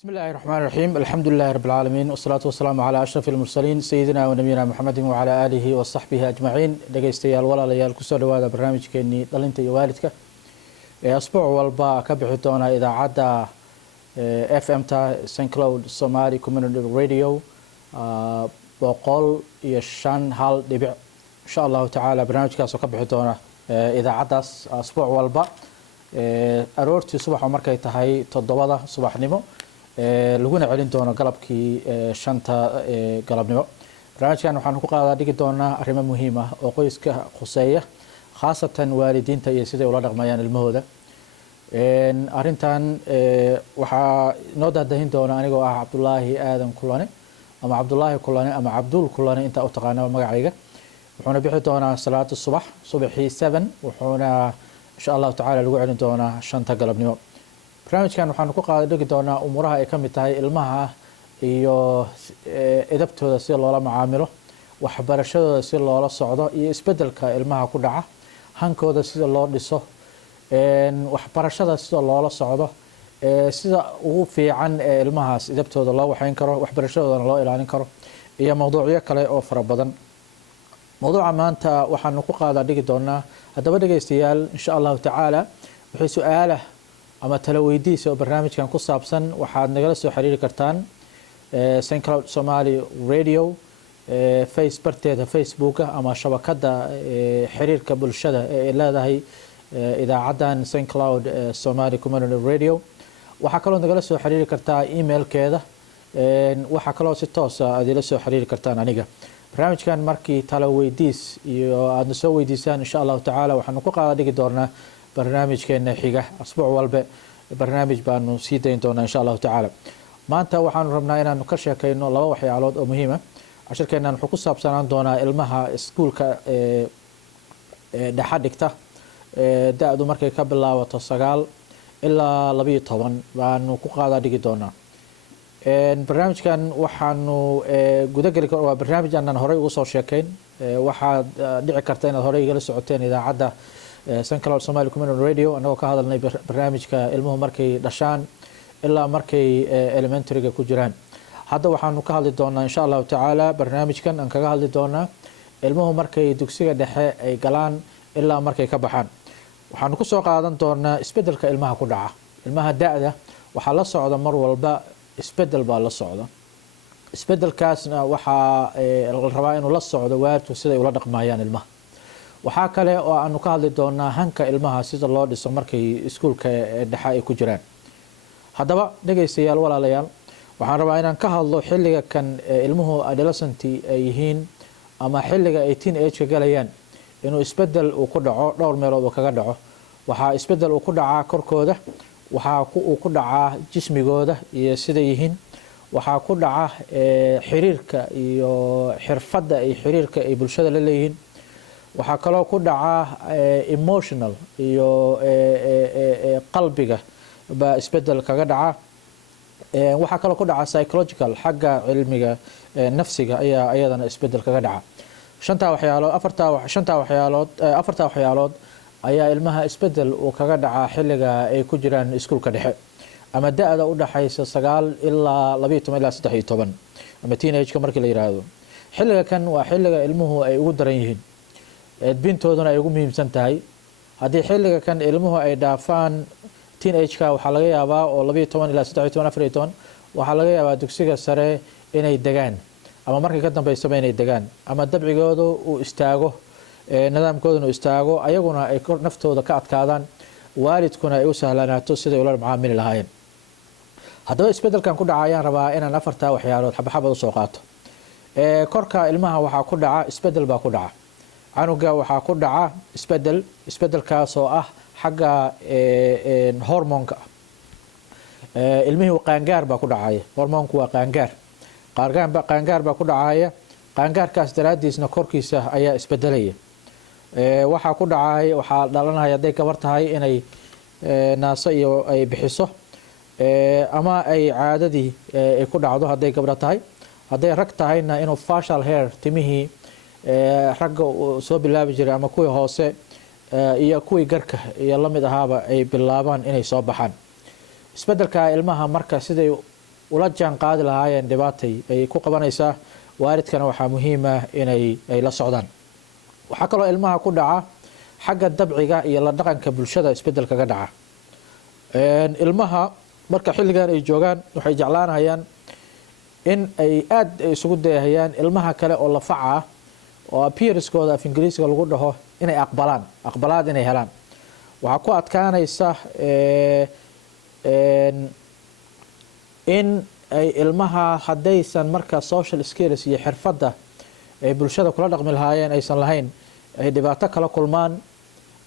بسم الله الرحمن الرحيم الحمد لله رب العالمين والصلاة والسلام على أشرف المرسلين سيدنا ونبينا محمد وعلى آله وصحبه أجمعين dhageystayaal walaalayaal kusoo dhawaada barnaamijkeennii dhalinta iyo waalidka ee asbuuc walba ka bixi doona idaacadda FM-ta St Cloud Somali Community Radio boqol5 dhibic insha Allah taala barnaamijkaas oo ka bixi doona idaacaddaas asbuuc walba aroortii subax markay tahay 7 subaxnimo laguna celin doono galabkii 5 galabnimo barnaamijkan waxaan ku qaadaa dhigi doonaa arrimo muhiim ah oo qoyska khuseeya khaasatan waalidiinta iyo sida ay ula dhaqmayaan ilmahooda arintan waxaa noo daadahin doona anigoo ah Cabdullaahi Aadan Kulane ama Cabdullaahi Kulane ama Cabdul Kulane inta u taqaano magacayga wuxuuna bixi doonaa salaada subaxii 7 wuxuuna insha Allah taala lagu celin doonaa 5 galabnimo barnaamijkan waxaan ku qaaday dhigi doonaa umuraha ay ka mid tahay ilmaha iyo edabtooda si loola macaamilo waxbarashadooda si loola socdo iyo isbedelka ilmaha ku dhaca hankooda sida loo dhiso waxbarashada sida loola socdo sida ugu fiican ee ilmahaas edabtooda loo waxayn karo waxbarashadoodana loo ilaalin karo iyo mowduucyo kale oo fara badan mowduuca maanta waxaan ku qaadaa dhigi doonaa haddaba dhageystayaal insha Allah taala wixii su'aalo ama talo weydiis oo barnaamijkan ku saabsan waxaad nagala soo xiriiri kartaan St Cloud Somali Radio Facebook ama shabakada xiriirka bulshada ee leedahay idaacaddan St Cloud Somali Community Radio waxa kale oo nagala soo xiriiri kartaa emailkeeda waxa kale oo si toos ah aad ila soo xiriiri kartaan aniga barnaamijkan markii talo weydiis iyo aad soo weydiisaan insha Allah taala waxaan ku qaada dhigi doonaa barnaamijkeena xiga asbuuc walba barnaamij baanu sii dayn doonaa insha Allah taala maanta waxaan rabnaa inaan ka sheekayno laba waxyaalood oo muhiim ah casharkeenan wuxuu ku saabsanaan doonaa ilmaha iskuulka dhaxa dhigta da'du markay ka bilaabato 9 ilaa 12 baanu ku qaada dhigi doonaa barnaamijkan waxaanu gudagali waa barnaamij aan horey ugu soo sheekayn waxaa dhici karta inaad horey igala socoteen idaacadda St Cloud Somali Community Radio anagoo ka hadalnay barnaamijka ilmuhu markay dhashaan ilaa markay elementary-ga ku jiraan hadda waxaanu ka hadli doonaa insha Allah taala barnaamijkan aan kaga hadli doonaa ilmuhu markay dugsiga dhexe ay galaan ilaa markay ka baxaan waxaanu ku soo qaadan doonaa isbedelka ilmaha ku dhaca ilmaha da'da waxa la socda mar walba isbedel baa la socda isbedelkaasna waxa la rabaa inuu la socdo waalidku sida ay ula dhaqmayaan ilmaha waxa kale oo aanu ka hadli doonaa hanka ilmaha sida loo dhiso markay iskuulka dhexe ay ku jiraan haddaba dhageystayaal walaalayaal waxaan rabaa inaan ka hadlo xilliga kan ilmuhu adolescent ay yihiin ama xilliga ay teenage ka galayaan inuu isbedel uu ku dhaco dhowr meelood oo kaga dhaco waxa isbedel uu ku dhacaa korkooda waxa uu ku dhacaa jismigooda iyo sida yihiin waxa ku dhaca xiriirka iyo xirfadda ay xiriirka ay bulshada la leeyihiin waxa kaloo ku dhaca emotional iyo qalbiga ba isbedel kaga dhaca waxa kaloo ku dhaca psychological xagga cilmiga nafsiga ayaa ayadana isbedel kaga dhaca afarta waxyaalood ayaa ilmaha isbedel uu kaga dhaca xilliga ay ku jiraan iskuulka dhexe ama da'da u dhaxaysa 9 ilaa 12 ilaa 13 ama teenage-ka markii la yiraahdo xilliga kan waa xilliga ilmuhu ay ugu daran yihiin edbintooduna ay ugu muhiimsan tahay haddii xilliga kan ilmuhu ay dhaafaan teenage-ka waxaa laga yaabaa oo 12 ilaa 13 14 waxaa laga yaabaa dugsiga sare inay degaan ama markay ka dambeysaba inay degaan ama dabcigoodu uu istaago nidaamkooduna uu istaago ayaguna ay naftooda ka adkaadaan waalidkuna ay u sahlanaato siday ula macaamili lahaayeen haddaba isbedelkan ku dhaca ayaan rabaa inaan afarta waxyaalood xabad u soo qaato korka ilmaha waxaa ku dhaca isbedel baa ku dhaca canuga waxaa ku dhaca isbedelkaas oo ah xagga hormoonka ilmihii qaangaar baa ku dhacaya hormoonku waa qaangaar baa ku dhacaya qaangaarkaas daraadiisna korkiisa ayaa isbedelaya waxaa ku dhacaya waxaa dhalanaya hadday gabar tahay inay naaso iyo ay bixiso ama ay caadadii ay ku dhacdo hadday gabdho tahay hadday rag tahayna inuu facial hair timihii ragga soo bilaabi jiray ama kuwii hoose iyo kuwii garka iyo la mid ahaaba ay bilaabaan inay soo baxaan isbedelka ilmaha marka siday ula jaan qaadi lahaayeen dhibaatay ay ku qabanaysaa waalidkana waxaa muhiim ah inay la socdaan. waxaa kaloo ilmaha ku dhaca xagga dabciga iyo la dhaqanka bulshada isbedel kaga dhaca. ilmaha marka xilligan ay joogaan waxay jeclaanayaan in ay aad isugu dayahayaan ilmaha kale oo la faca ah oo appearance-kooda af ingiriisiga lagu dhaho inay aqbalaad inay helaan. waxaa ku adkaanaysa in ay ilmaha haddaysan marka social skills iyo xirfadda ay bulshada kula dhaqmi lahaayeen aysan lahayn, ay dhibaato kala kulmaan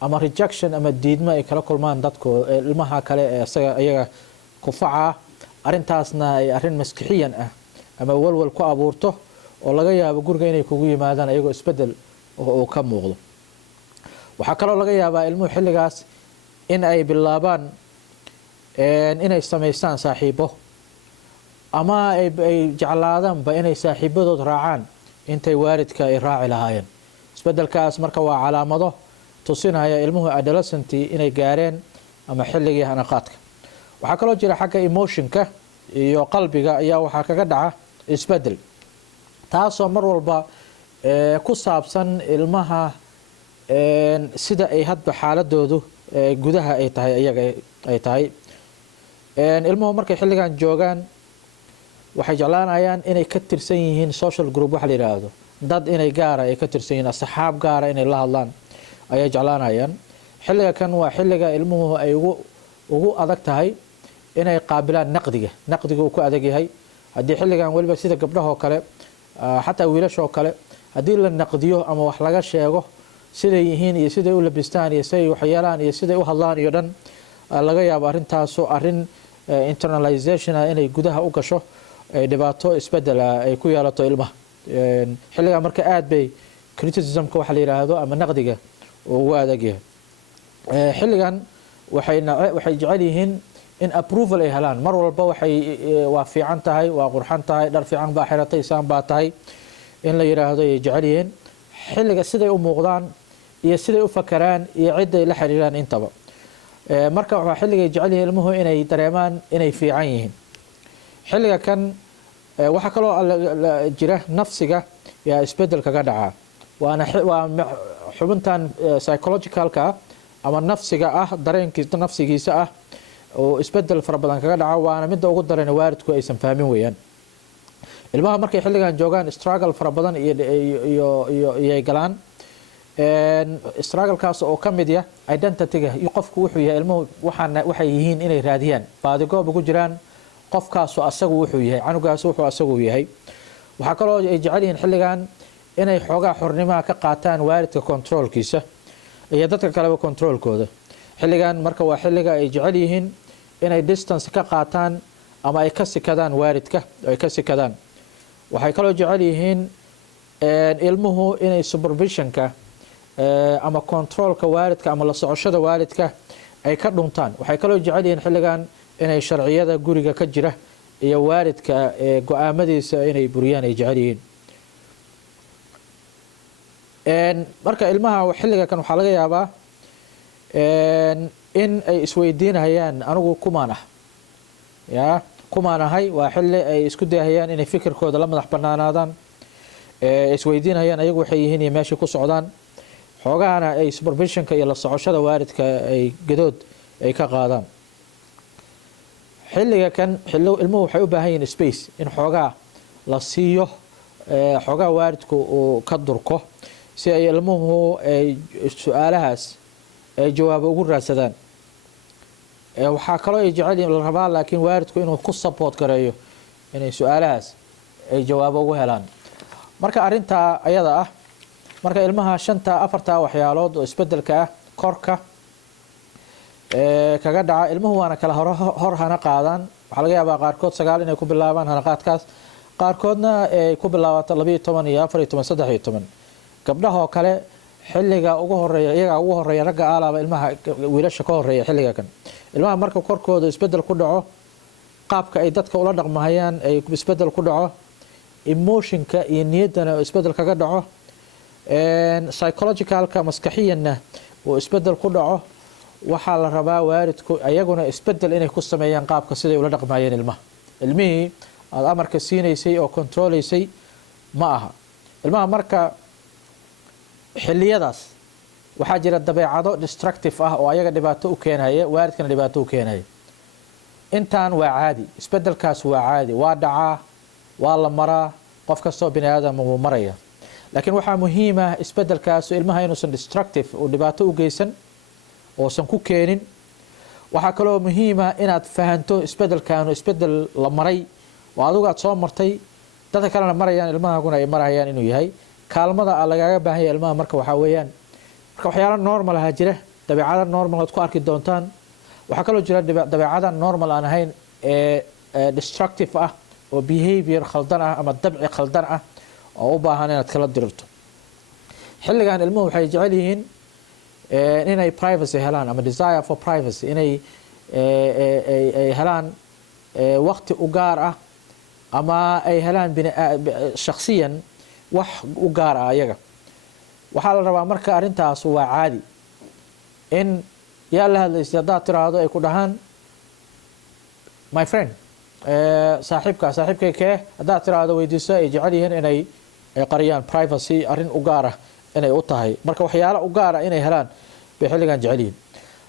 ama rejection ama diidmo ay kala kulmaan dadkooda ilmaha kale ee iyaga ku faca. arrintaasna ay arrin maskixiyan ah ama walwal ku abuurto oo laga yaabo guriga inay kugu yimaadaan ayagoo isbedel oo ka muuqdo. waxaa kaloo laga yaabaa ilmuhu xilligaas in ay bilaabaan inay samaystaan saaxiibo ama ay jeclaadaanba inay saaxiibadood raacaan intay waalidka ay raaci lahaayeen. isbedelkaas marka waa calaamado tusinaya ilmuhu adolescent inay gaareen ama xilligii hanaqaadka. waxaa kaloo jira xagga emotionka iyo qalbiga ayaa waxaa kaga dhaca isbedel, taasoo mar walba ku saabsan ilmaha sida ay hadba xaaladoodu gudaha ay tahay iyaga ay tahay. ilmuhu markay xilligan joogaan waxay jeclaanayaan inay ka tirsan yihiin social group waxa la yiraahdo, dad inay gaara ay ka tirsan yihiin, asxaab gaara inay la hadlaan ayay jeclaanayaan. xilliga kan waa xilliga ilmuhu ay ugu adag tahay inay qaabilaan naqdiga uu ku adag yahay. haddii xilligan waliba sida gabdhahoo kale xataa wiilashoo kale haddii la naqdiyo ama wax laga sheego siday yihiin iyo siday u labistaan iyo siday waxyeelaan iyo siday u hadlaan iyo dhan laga yaabo arrintaasu arrin internalization ah inay gudaha u gasho, dhibaato isbedel ay ku yeelato ilmaha. xilligan marka aad bay criticismka waxa la yiraahdo ama naqdiga ugu adag yahay. xilligan waxay jecel yihiin in approval ay helaan mar walba. waa fiican tahay, waa qurxan tahay, dhar fiican baa xiratay, saan baa tahay in la yiraahdo ay jecel yihiin. xilliga siday u muuqdaan iyo siday u fakaraan iyo ciday la xiriiraan intaba marka waxa xilliga jecel yihiin ilmuhu inay dareemaan inay fiican yihiin. xilliga kan waxa kaloo jira nafsiga yaa isbedel kaga dhaca, waa xubintan psychologicalka ama nafsiga ah, dareenkiisa nafsigiisa ah oo isbedel fara badan kaga dhaca. waana midda ugu daran waalidku aysan fahmin weeyaan. ilmaha markay xilligan joogaan struggle fara badan iyo galaan. struggle-kaas oo ka mid ah identity-ga iyo qofku wuxuu yahay. ilmuhu waxay yihiin inay raadiyaan, baadigoob ugu jiraan qofkaasu asagu wuxuu yahay, canugaas wuxuu asagu yahay. waxaa kaloo ay jecel yihiin xilligan inay xoogaa xornimaha ka qaataan waalidka controlkiisa iyo dadka kaleba controlkooda. xilligan marka waa xilliga ay jecel yihiin inay distance ka qaataan ama ay ka sikadaan waalidka, ay ka sikadaan. waxay kaloo jecel yihiin ilmuhu inay supervisionka ama controlka waalidka ama la socoshada waalidka ay ka dhuntaan. waxay kaloo jecel yihiin xilligan inay sharciyada guriga ka jira iyo waalidka go'aamadiisa inay buriyaan ay jecel yihiin. marka ilmaha xilliga kan waxaa laga yaabaa in ay isweydiinayaan anigu kumaan ahay. waa xilli ay isku dayahayaan inay fikirkooda la madax banaanaadaan, isweydiinayaan ayagu waxay yihiin iyo meeshay ku socdaan. xoogahana ay supervisionka iyo la socoshada waalidka ay gadood ay ka qaadaan. xilliga kan ilmuhu waxay u baahan yihiin space in xoogaa la siiyo, xoogaa waalidku uu ka durko si ay ilmuhu ay su-aalahaas ay jawaabo ugu raadsadaan. waxaa kaloo ay jecel yihiin la rabaa laakiin waalidku inuu ku support gareeyo inay su-aalahaas ay jawaabo ugu helaan. marka arrintaa ayada ah, marka ilmaha afartaa waxyaalood oo isbedelka ah korka kaga dhaca ilmuhu waana kala hor hana qaadaan. waxaa laga yaabaa qaarkood 9 inay ku bilaabaan hanaqaadkaas, qaarkoodna ay ku bilaabato 12 iyo 14 13. gabdhahoo kale xilliga ugu horeeya iyaga ugu horeeya ragga aalaaba ilmaha wiilasha ka horeeya xilliga kan. ilmaha marka korkooda isbedel ku dhaco, qaabka ay dadka ula dhaqmayaan ay isbedel ku dhaco, emotionka iyo niyadana isbedel kaga dhaco, psychologicalka maskaxiyana oo isbedel ku dhaco. waxaa la rabaa waalidku ayaguna isbedel inay ku sameeyaan qaabka siday ula dhaqmayeen ilmaha. ilmihii aad amarka siinaysay oo controlaysay ma aha. ilmaha marka xilliyadaas waxaa jira dabeecado destructive ah oo ayaga dhibaato u keenaya, waalidkana dhibaato u keenaya. intaan waa caadi, isbedelkaas waa caadi, waa dhacaa, waa la maraa, qof kastoo bini aadam wuu maraya. laakiin waxaa muhiim ah isbedelkaas ilmaha inuusan destructive oo dhibaato u geysan oosan ku keenin. waxaa kaloo muhiim ah inaad fahanto isbedelkaanu isbedel la maray oo adigu aad soo martay, dadka kalena marayaan, ilmahaguna ay marayaan inuu yahay. kaalmada lagaaga baahan yahay ilmaha marka waxaa weeyaan, marka waxyaalo normal ah jira, dabeecada normal aad ku arki doontaan. waxaa kaloo jira dabeecada normal aan ahayn ee destructive ah oo behavior khaldan ah ama dabci khaldan ah oo u baahan inaad kala dirirto. xilligan ilmuhu waxay jecel yihiin inay privacy helaan ama desire for privacy, inay helaan waqti u gaar ah ama ay helaan shakhsiyan wax u gaar ah ayaga. waxaa la rabaa marka arrintaas waa caadi in yaa la hadlaysay haddaad tiraahdo ay ku dhahaan my friend, saaxiibkay kee, haddaad tiraahdo weydiiso ay jecel yihiin inay qariyaan privacy, arrin u gaar ah inay u tahay. marka waxyaalo u gaar ah inay helaan bay xilligan jecel yihiin.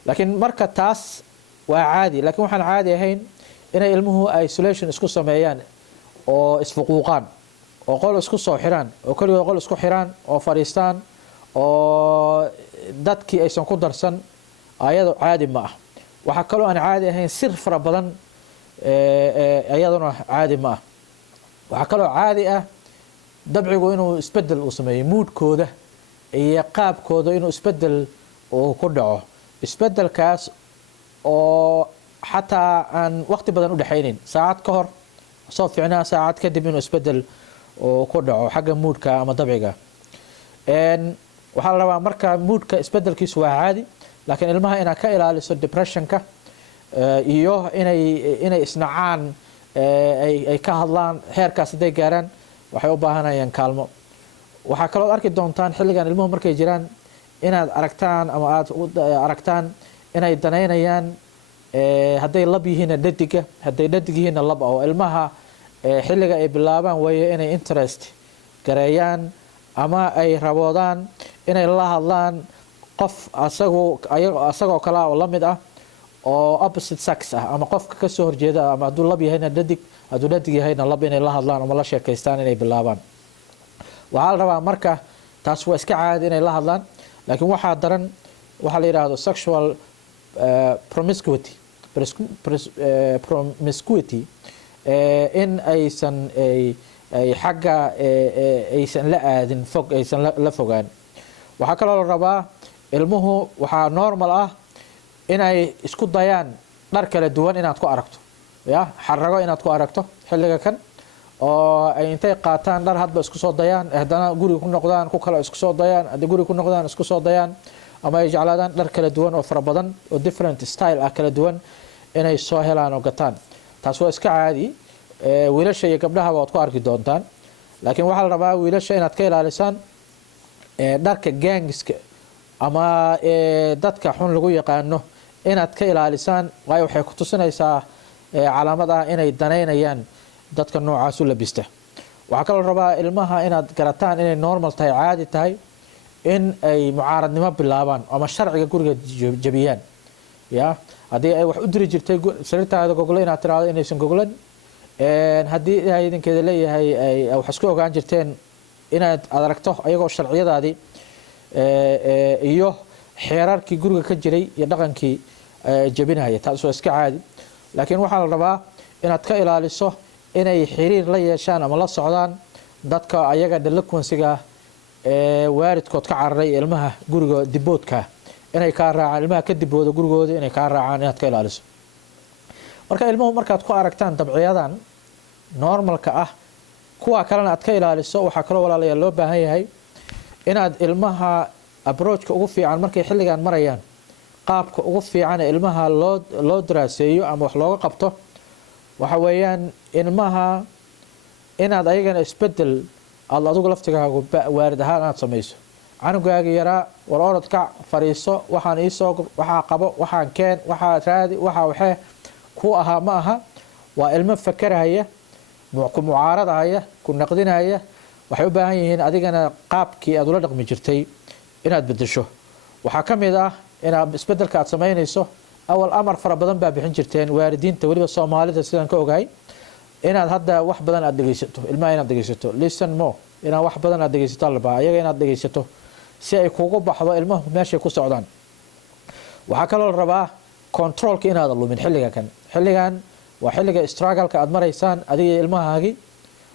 laakiin marka taas waa caadi, laakiin waxaan caadi ahayn inay ilmuhu isolation isku sameeyaan oo isfuquuqaan oo qol isku soo xiraan oo kaligood qol isku xiraan oo fadhiistaan oo dadkii aysan ku darsan, ayadoo caadi ma ah. waxaa kaloo aan caadi ahayn sir fara badan, ayaduna caadi ma ah. waxaa kaloo caadi ah dabcigu inuu isbedel uu sameeyo, moodkooda iyo qaabkooda inuu isbedel uu ku dhaco. isbedelkaas oo xataa aan waqti badan u dhaxaynin, saacad ka hor soo fiicnaa, saacad kadib inuu isbedel uu ku dhaco xagga moodka ama dabciga. waxaa la rabaa marka moodka isbedelkiisu waa caadi, laakiin ilmaha inaad ka ilaaliso depressionka iyo inay isnacaan, ay ka hadlaan, heerkaas hadday gaaraan waxay u baahanayaan kaalmo. waxaa kaloo arki doontaan xilligan ilmuhu markay jiraan inaad aragtaan ama aad aragtaan inay danaynayaan, hadday lab yihiinna dhadiga, hadday dhadig yihiinna lab ah. oo ilmaha xilliga ay bilaabaan weeye inay interest gareeyaan ama ay raboodaan inay la hadlaan qof asagoo kale oo la mid ah oo opposite sex ah ama qofka ka soo horjeeda, ama hadduu lab yahayna dhadig, hadduu dhadig yahayna lab, inay la hadlaan ama la sheekaystaan inay bilaabaan. waxaa la rabaa marka taas waa iska caadi inay la hadlaan, laakiin waxaa daran waxaa la yidhaahdo sexual promiscuity, in aysan xagga aysan la aadin fog, aysan la fogaan. waxaa kaloo la rabaa ilmuhu waxaa normal ah inay isku dayaan dhar kala duwan inaad ku aragto, ya xarago inaad ku aragto xilliga kan, oo ay intay qaataan dhar hadba isku soo dayaan, haddana guriga ku noqdaan ku kale isku soo dayaan, haddii guriga ku noqdaan isku soo dayaan, ama ay jeclaadaan dhar kala duwan oo fara badan oo different style ah kala duwan inay soo helaan oo gataan. taas waa iska caadi, wiilasha iyo gabdhahaba waad ku arki doontaan. laakiin waxaa la rabaa wiilasha inaad ka ilaalisaan dharka gangiska ama dadka xun lagu yaqaano inaad ka ilaalisaan, waayo waxay ku tusinaysaa calaamad ah inay danaynayaan dadka noocaas u labista. waxaa kaloo rabaa ilmaha inaad garataan inay normal tahay, caadi tahay in ay mucaaradnimo bilaabaan ama sharciga guriga jabiyaan. ya haddii ay wax u diri jirtay sariirtaada goglo inaad tiraahdo inaysan goglan, haddii ilaahay idinkeeda leeyahay ay wax isku ogaan jirteen inaad aragto ayagoo sharciyadaadii iyo xeerarkii guriga ka jiray iyo dhaqankii jabinaya. taas waa iska caadi, laakiin waxaa la rabaa inaad ka ilaaliso inay xiriir la yeeshaan ama la socdaan dadka ayaga delinquency-ga waalidkood ka cararay ilmaha guriga diboodka, inay kaa raacaan, ilmaha ka dibooda gurigooda inay kaa raacaan, inaad ka ilaaliso. marka ilmuhu markaad ku aragtaan dabciyadan normalka ah, kuwa kalena aad ka ilaaliso. waxaa kaloo walaalayaal loo baahan yahay inaad ilmaha approachka ugu fiican markay xilligan marayaan, qaabka ugu fiican ee ilmaha loo daraaseeyo ama wax looga qabto waxa weeyaan ilmaha inaad ayagana isbedel aad adigu laftigaagu waalid ahaan aad samayso. canugaaga yaraa war orod kac, fariiso, waxaan iisoo, waxaa qabo, waxaan keen, waxaa raadi, waxaa waxee ku ahaa ma aha. waa ilmo fakaraya ku mucaaradaya ku naqdinaya waxay u baahan yihiin adigana qaabkii aad ula dhaqmi jirtay inaad bedesho waxaa ka mid ah inaad isbedelka aad samaynayso awal amar fara badan baa bixin jirteen waalidiinta waliba Soomaalida sidaan ka ogahay inaad hadda wax badan aad dhageysato ilmaha inaad dhageysato listen more inaad wax badan aad dhageysato laba ayaga inaad dhageysato si ay kugu baxdo ilmahu meesha ku socdaan waxaa kaloo la rabaa controlka inaad lumin xilligan waa xilliga struggle-ka aad maraysaan adiga ilmahaagi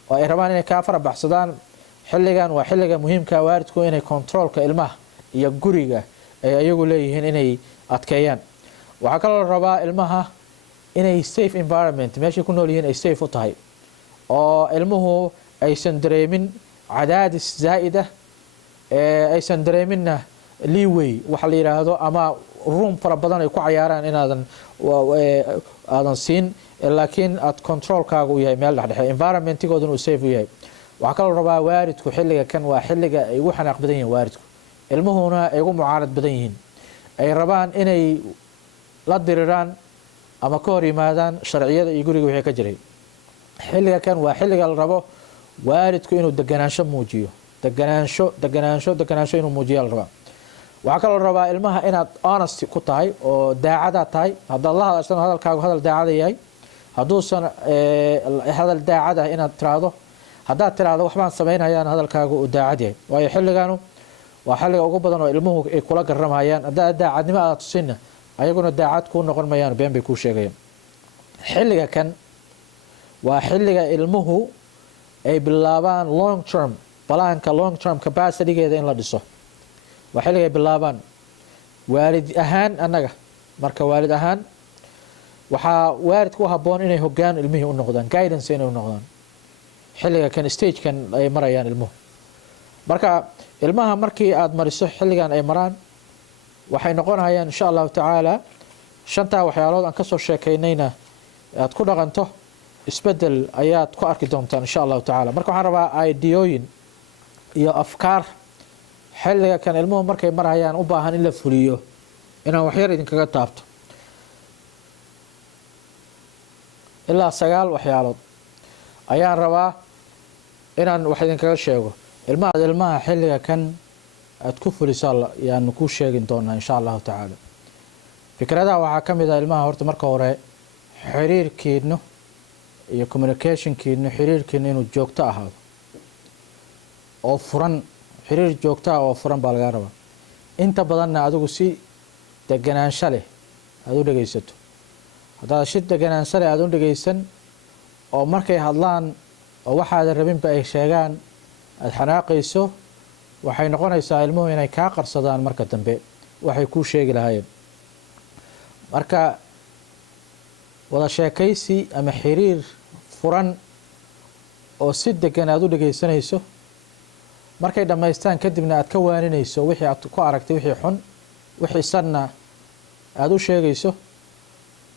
oo ay rabaan inay ka fara baxsadaan xilligan waa xilliga muhiimka waalidku inay controlka ilmaha iyo guriga ay ayagu leeyihiin inay adkeeyaan waxaa kaloo la rabaa ilmaha inay safe environment meesha ku nool yihiin ay safe u tahay oo ilmuhu aysan dareemin cadaadis zaa'ida aysan dareeminna leeway waxa la yiraahdo ama room fara badan ay ku cayaaraan inaadan siin laakiin aad controlkaagu yahay meel dhaxdhexe environmentigoodan uu safe u yahay waxaa kaloo rabaa waalidku xilliga kan waa xilliga ay ugu xanaaq badan yihiin waalidku ilmuhuna ay ugu mucaarad badan yihiin ay rabaan inay la diriraan ama ka hor yimaadaan sharciyada iyo guriga wixii ka jiray xilliga kan waa xilliga la rabo waalidku inuu deganaansho muujiyo deganaansho inuu muujiyo la rabaa waxaa kaloo rabaa ilmaha inaad honest ku tahay oo daacada tahay haddaad la hadashan hadalkaagu hadal daacada yahay hadduusan hadal daacada inaad tiraahdo haddaad tiraahdo waxbaan samaynayaan hadalkaagu uu daacad yahay waayo xilliganu waa xilliga ugu badan oo ilmuhu ay kula garamayaan haddaad daacadnimo aad tusinna ayaguna daacad kuu noqon mayaan been bay kuu sheegayaan xilliga kan waa xilliga ilmuhu ay bilaabaan long term balaanka long term capacity-geeda in la dhiso waa xilliga ay bilaabaan waalid ahaan annaga marka waalid ahaan waxaa waalidku habboon inay hoggaan ilmihii u noqdaan guidance inay u noqdaan xilliga kan stage-kan ay marayaan ilmuhu marka ilmaha markii aad mariso xilligan ay maraan waxay noqonayaan insha allahu tacaala shantaa waxyaalood aan kasoo sheekaynayna aad ku dhaqanto isbedel ayaad ku arki doontaan insha allahu tacaala marka waxaan rabaa ideooyin iyo afkaar xilliga kan ilmuhu markay marayaan u baahan in la fuliyo inaan waxyar idinkaga taabto ilaa 9 waxyaalood ayaan rabaa inaan wax idinkaga sheego ilmaha xilliga kan aad ku fulisaa yaan ku sheegin doonaa insha allahu tacaala fikradaha waxaa ka mid ah ilmaha horta marka hore xiriirkiinu iyo communicationkiinu xiriirkiinu inuu joogto ahaado oo furan xiriir joogto ah oo furan baa laga rabaa inta badanna adigu si deganaansho leh aad u dhageysato haddaad si deganaansho leh aad u dhageysan oo markay hadlaan oo waxaad rabinba ay sheegaan aad xanaaqayso waxay noqonaysaa ilmuhu inay kaa qarsadaan marka dambe waxay kuu sheegi lahaayeen marka wada sheekaysi ama xiriir furan oo si degan aad u dhageysanayso markay dhammaystaan kadibna aad ka waaninayso wixii aad ku aragtay wixii xun wixii sanna aad u sheegayso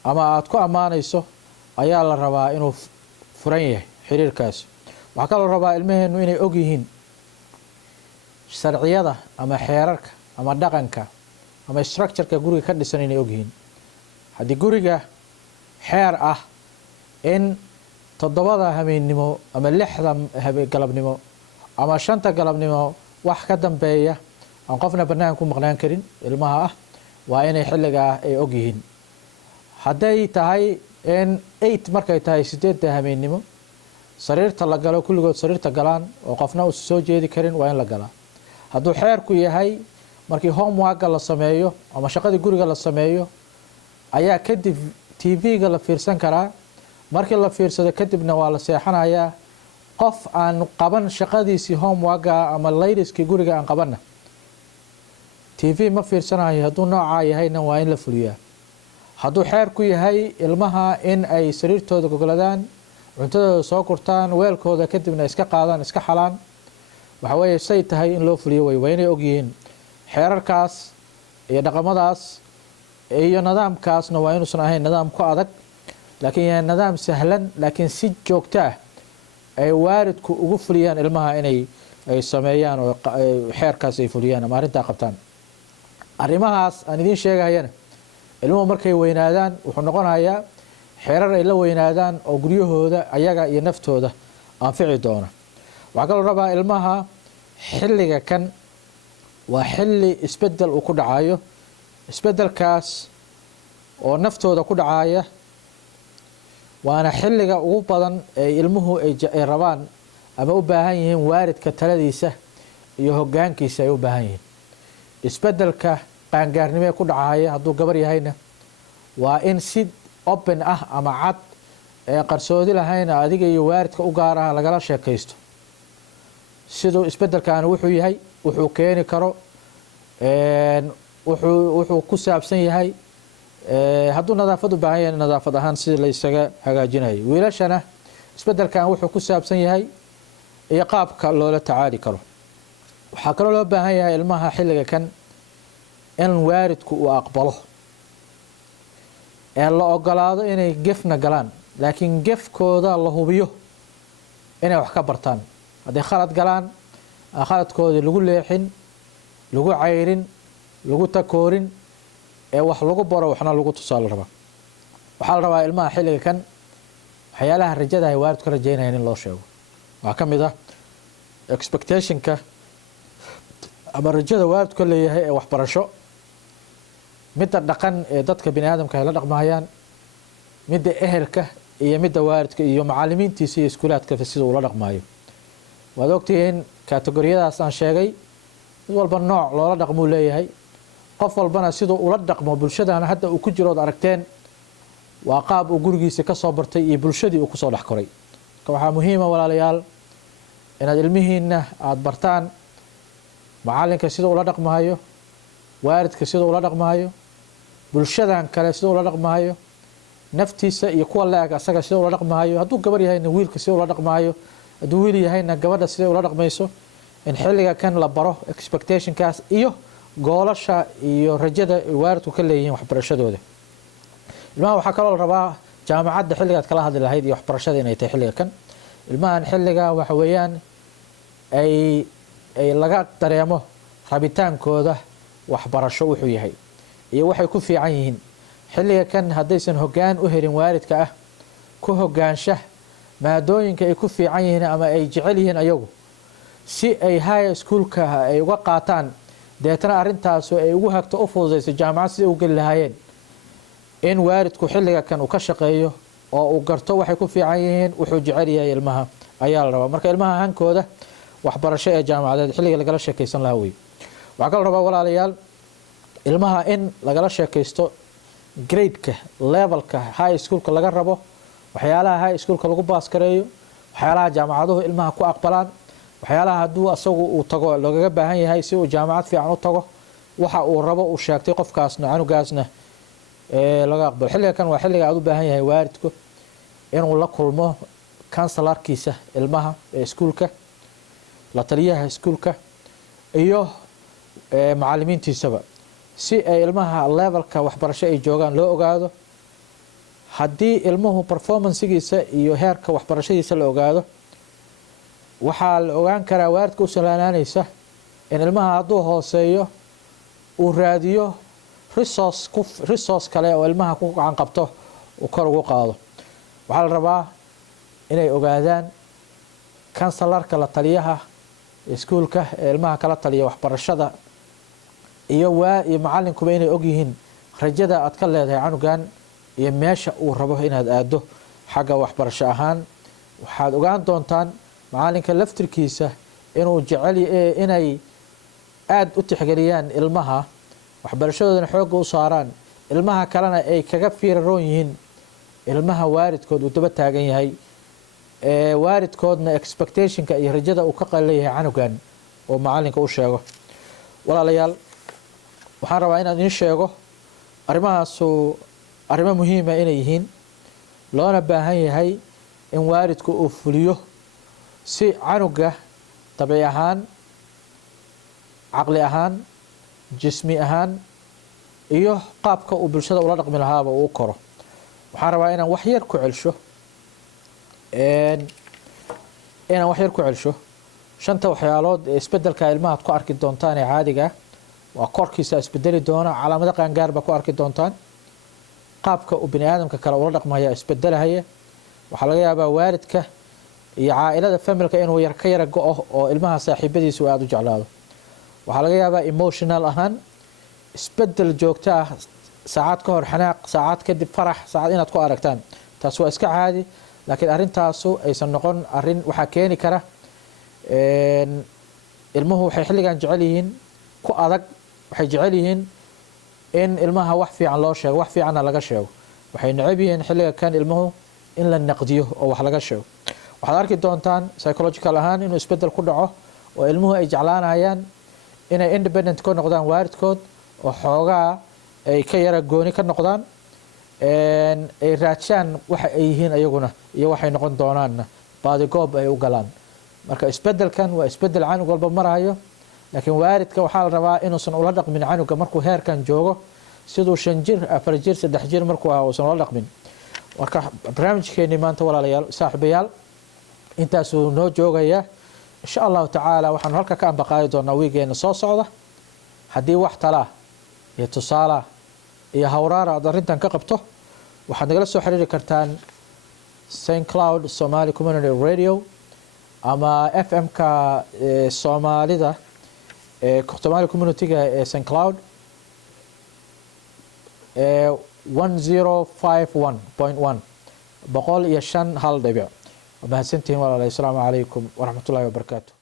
ama aad ku ammaanayso ayaa la rabaa inuu furan yahay xiriirkaas waxaa kaloo rabaa ilmaheenu inay og yihiin sharciyada ama xeerarka ama dhaqanka ama structureka guriga ka dhisan inay og yihiin haddii guriga xeer ah in 7 habeennimo ama 6 galabnimo ama 5 galabnimo wax ka dambeeya aan qofna bannaan ku maqnaan karin ilmaha ah waa inay xilliga ay og yihiin hadday tahay in 8 markay tahay 8 habeennimo sariirta la galo kulligood sariirta galaan oo qofna uu soo jeedi karin waa in la galaa hadduu xeerku yahay markii homework la sameeyo ama shaqadii guriga la sameeyo ayaa kadib TV-ga la fiirsan karaa markii la fiirsado kadibna waa la seexanayaa qof aan qaban shaqadiisii homework ama layliskii guriga aan qabanna TV ma fiirsanayo hadduu noocaa yahayna waa in la fuliyaa hadduu xeerku yahay ilmaha in ay sariirtooda gogoladaan cuntadooda soo gurtaan weelkooda kadibna iska qaadaan iska xalaan waxa weeye say tahay in loo fuliyo waa inay og yihiin xeerarkaas iyo dhaqamadaas iyo nidaamkaasna waa inuusan ahayn nidaam ku adag laakiin yahay nidaam sahlan laakiin si joogto ah ay waalidku ugu fuliyaan ilmaha inay ay sameeyaan oo xeerkaas ay fuliyaan ama arrintaa qabtaan arrimahaas aan idiin sheegayana ilmuhu markay weynaadaan wuxuu noqonayaa xeerar ay la weynaadaan oo guryahooda ayaga iyo naftooda anfici doona. waxaa kaloo rabaa ilmaha xilliga kan waa xilli isbedel uu ku dhacayo, isbedelkaas oo naftooda ku dhacaya waana xilliga ugu badan ee ilmuhu ay rabaan ama u baahan yihiin waalidka taladiisa iyo hoggaankiisa ay u baahan yihiin. isbedelka qaangaarnimo ee ku dhacaya hadduu gabar yahayna waa in si open ah ama cad ee qarsoodi lahayn adiga iyo waalidka u gaar ah lagala sheekaysto siduu isbedelkaana wuxuu yahay, wuxuu keeni karo, wuxuu ku saabsan yahay, hadduu nadaafad u baahan yahay nadaafad ahaan sidii la isaga hagaajinayo. wiilashana isbedelkan wuxuu ku saabsan yahay iyo qaabka loola tacaali karo. waxaa kaloo loo baahan yahay ilmaha xilliga kan in waalidku uu aqbalo ee la ogolaado inay gefna galaan, laakiin gefkooda la hubiyo inay wax ka bartaan. hadday khalad galaan aan khaladkoodii lagu leexin, lagu cayrin, lagu takoorin ee wax lagu baro waxna lagu tusaale rabaa. waxaa la rabaa ilmaha xilliga kan waxyaalaha rajada ay waalidku ka rajaynayaan in loo sheego. waxaa ka mid ah expectationka ama rajada waalidku ka leeyahay ee waxbarasho, midda dhaqan ee dadka bini aadamka ay la dhaqmayaan, midda ehelka iyo midda waalidka iyo macallimiintiisa iyo iskuulaadka sida uu la dhaqmayo. waad ogtihiin kategoriyadaas aan sheegay mid walba nooc loola dhaqmuu leeyahay, qof walbana siduu ula dhaqmo bulshadana hadda uu ku jirood aragteen waa qaab uu gurigiisa ka soo bartay iyo bulshadii uu kusoo dhex koray. marka waxaa muhiima walaalayaal inaad ilmihiina aada bartaan macallinka sida ula dhaqmayo, waalidka sida ula dhaqmayo, bulshadan kale sida ula dhaqmayo, naftiisa iyo kuwa la-eg asaga sida ula dhaqmayo, hadduu gabar yahayna wiilka sida ula dhaqmayo, hadduu wiil yahayna gabadha sida ula dhaqmayso. in xilliga kan la baro expectationkaas iyo goolasha iyo rajada ay waalidku ka leeyihiin waxbarashadooda. ilmaha waxaa kaloo la rabaa jaamacadda xilligaad kala hadli lahayd iyo waxbarashada inay tahay xilliga kan. ilmahan xilliga waxa weeyaan ay laga dareemo rabitaankooda waxbarasho wuxuu yahay iyo waxay ku fiican yihiin. xilliga kan haddaysan hoggaan u helin waalidka ah ku hoggaansha maadooyinka ay ku fiican yihiin ama ay jecel yihiin ayagu si ay high schoolka ay uga qaataan, deetana arrintaasu ay ugu hagto u fududayso jaamacad siday u geli lahaayeen. in waalidku xilliga kan uu ka shaqeeyo oo uu garto waxay ku fiican yihiin, wuxuu jecel yahay ilmaha ayaa la rabaa. marka ilmaha hankooda waxbarasho ee jaamacadeed xilliga lagala sheekaysan lahaa wey. waxaa kaloo rabaa walaalayaal ilmaha in lagala sheekaysto gradeka levelka high schoolka laga rabo, waxyaalaha high schoolka lagu baaskareeyo, waxyaalaha jaamacaduhu ilmaha ku aqbalaan, waxyaalaha hadduu asagu uu tago loogaga baahan yahay si uu jaamacad fiican u tago, waxa uu rabo uu sheegtay qofkaasna canugaasna laga aqbalo. xilliga kan waa xilliga aad u baahan yahay waalidku inuu la kulmo kansalarkiisa ilmaha ee iskuulka, la taliyaha iskuulka iyo macallimiintiisaba si ay ilmaha levelka waxbarasho ay joogaan loo ogaado. haddii ilmuhu performancegiisa iyo heerka waxbarashadiisa la ogaado waxaa la ogaan karaa waalidka u sahlaanaanaysa in ilmaha hadduu hooseeyo uu raadiyo resource kale oo ilmaha ku gacan qabto uu kor ugu qaado. waxaa la rabaa inay ogaadaan kansalarka la taliyaha iskuulka ee ilmaha kala taliya waxbarashada iyo macallinkuba inay ogyihiin rajada aad ka leedahay canugan iyo meesha uu rabo inaad aado xagga waxbarasho ahaan. waxaad ogaan doontaan macallinka laftirkiisa inuu jecel inay aada u tixgeliyaan ilmaha, waxbarashadoodana xoogga u saaraan, ilmaha kalena ay kaga fiiraroon yihiin ilmaha waalidkood uu daba taagan yahay, waalidkoodna expectationka iyo rajada uu ka qaleeyahay canugan oo macallinka u sheego. walaalayaal waxaan rabaa inaan idiin sheego arrimahaasu arrimo muhiima inay yihiin, loona baahan yahay in waalidku uu fuliyo si canuga dabiici ahaan, caqli ahaan, jismi ahaan iyo qaabka uu bulshada ula dhaqmi lahaaba uu koro. waxaan rabaa inaan wax yar ku celsho shanta waxyaalood ee isbedelka ilmaha ad ku arki doontaan ee caadiga waa korkiisa isbedeli doona, calaamado qaangaar baa ku arki doontaan. qaabka uu bini aadamka kale ula dhaqmaya isbedelahaya waxaa laga yaabaa waalidka iyo caailada familka inuu yar ka yara go-o oo ilmaha saaxiibadiisu aada u jeclaado waxaa laga yaabaa emotional ahaan isbedel joogto ah saacad ka hor xanaaq saacad kadib farax saacad inaad ku aragtaan taas waa iska caadi laakiin arintaasu aysan noqon arin waxaa keeni kara ilmuhu waxay xilligan jecel yihiin ku adag waxay jecel yihiin in ilmaha wax fiican loo sheego wax fiicanna laga sheego waxay necab yihiin xilliga kan ilmuhu in la naqdiyo oo wax laga sheego waxaad arki doontaan psychological ahaan inuu isbedel ku dhaco oo ilmuhu ay jeclaanayaan inay independent ka noqdaan waalidkood oo xoogaa ay ka yara gooni ka noqdaan ay raajaan waxa ay yihiin ayaguna iyo waxay noqon doonaanna baadigoob ay u galaan marka isbedelkan waa isbedel canug walba marayo laakiin waalidka waxaa la rabaa inuusan ula dhaqmin canuga markuu heerkan joogo siduu 5 jir 4 jir 3 jir markuu ahaa uusan ula dhaqmin marka barnaamijkeeni maanta walaalayaal saaxiibayaal intaasuu noo joogaya insha allahu tacaala waxaanu halka ka ambaqaadi doonaa wiigeena soo socda haddii wax talaa iyo tusaala iyo hawraara aad arrintan ka qabto waxaad nagala soo xiriiri kartaan St Cloud Somali Community Radio ama FM-ka Soomaalida Somali Community-ga ee St Cloud 1051.1 105 hal dhibic mahadsantihiin walaalayaal. Assalaamu calaykum waraxmatullaahi wabarakaatuh.